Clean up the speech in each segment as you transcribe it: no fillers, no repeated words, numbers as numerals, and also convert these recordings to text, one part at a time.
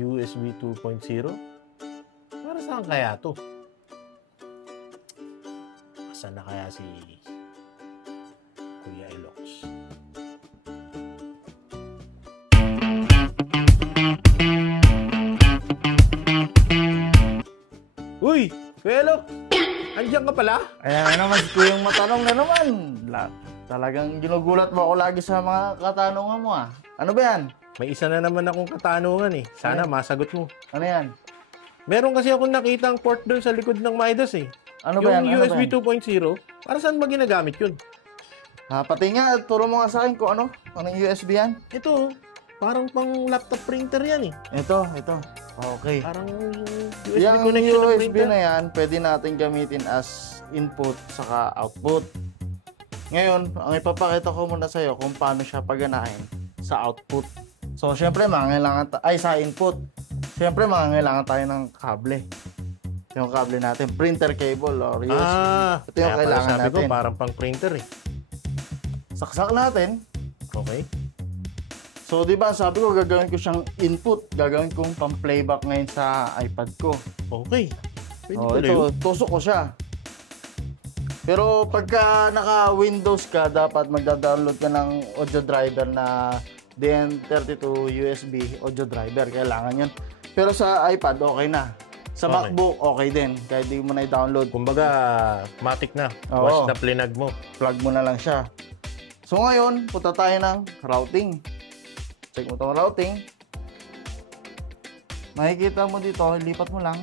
USB 2.0. Para saan kaya to? Saan na kaya si Kuya Elox? Uy! Kuya Elox! Andiyan ka pala? Ayan naman si Kuyang matanong na naman. Talagang ginugulat mo ako lagi sa mga katanungan mo ah. Ano ba yan? May isa na naman akong katanungan eh. Sana masagot mo. Ano yan? Meron kasi akong nakita ang port doon sa likod ng Midas eh. Ano ba yan? Yung USB 2.0, para saan ba ginagamit yun? Pati nga, turo mo nga sa akin kung anong USB yan. Ito, parang pang laptop printer yan eh. Ito. Okay. Parang USB Yung connection ng USB printer. na yan, pwede natin gamitin as input saka output. Ngayon, ang ipapakita ko muna sa'yo kung paano siya paganahin sa output. So, syempre, sa input. Syempre, mangangailangan tayo ng kable. Yung kable natin, printer cable or USB. Ito yung kailangan sabi natin. ko, parang pang printer eh. Saksak natin. Okay. So, di ba, sabi ko, gagawin ko siyang input. Gagawin kong pang-playback ngayon sa iPad ko. Okay. Pwede Oh, pala ito, yun. tusok ko siya. Pero pagka naka-Windows ka, dapat magda-download ka ng audio driver na DN32 USB audio driver. Kailangan yun. Pero sa iPad, okay na. Sa Okay. MacBook, okay din. Kahit di mo na i-download. Kumbaga, matic na. Oo. Once na plinag mo. Plug mo na lang siya. So ngayon, punta tayo ng routing. Check mo itong routing. Makikita mo dito, lipat mo lang.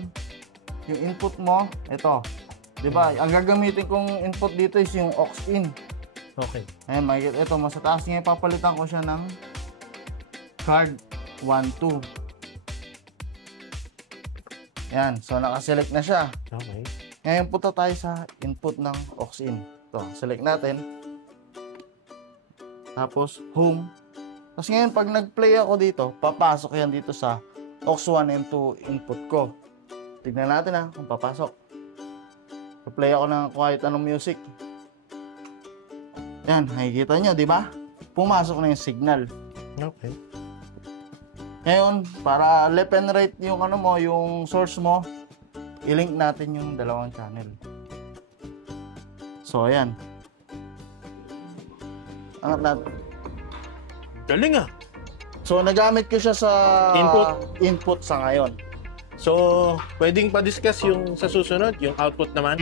Yung input mo, ito. Diba? Ang gagamitin kong input dito is yung aux-in. Okay. Ayan, makikita. Ito, mas taas niya. Papalitan ko siya ng card 1.2. Ayan. So, nakaselect na siya. Okay. Ngayon, punta tayo sa input ng aux-in. Ito, select natin. Tapos, home. Tapos ngayon, pag nag-play ako dito, papasok yan dito sa aux1 and 2 input ko. Tignan natin kung papasok. Pa-play ako ng kahit anong music. Yan, nakikita nyo, di ba? Pumasok na yung signal. Okay. Ngayon, para left and right yung yung source mo, i-link natin yung dalawang channel. So, ayan. Angat natin. Galing ah. So, nagamit ko siya sa Input sa ngayon. So, pwedeng pa-discuss yung sa susunod, yung output naman.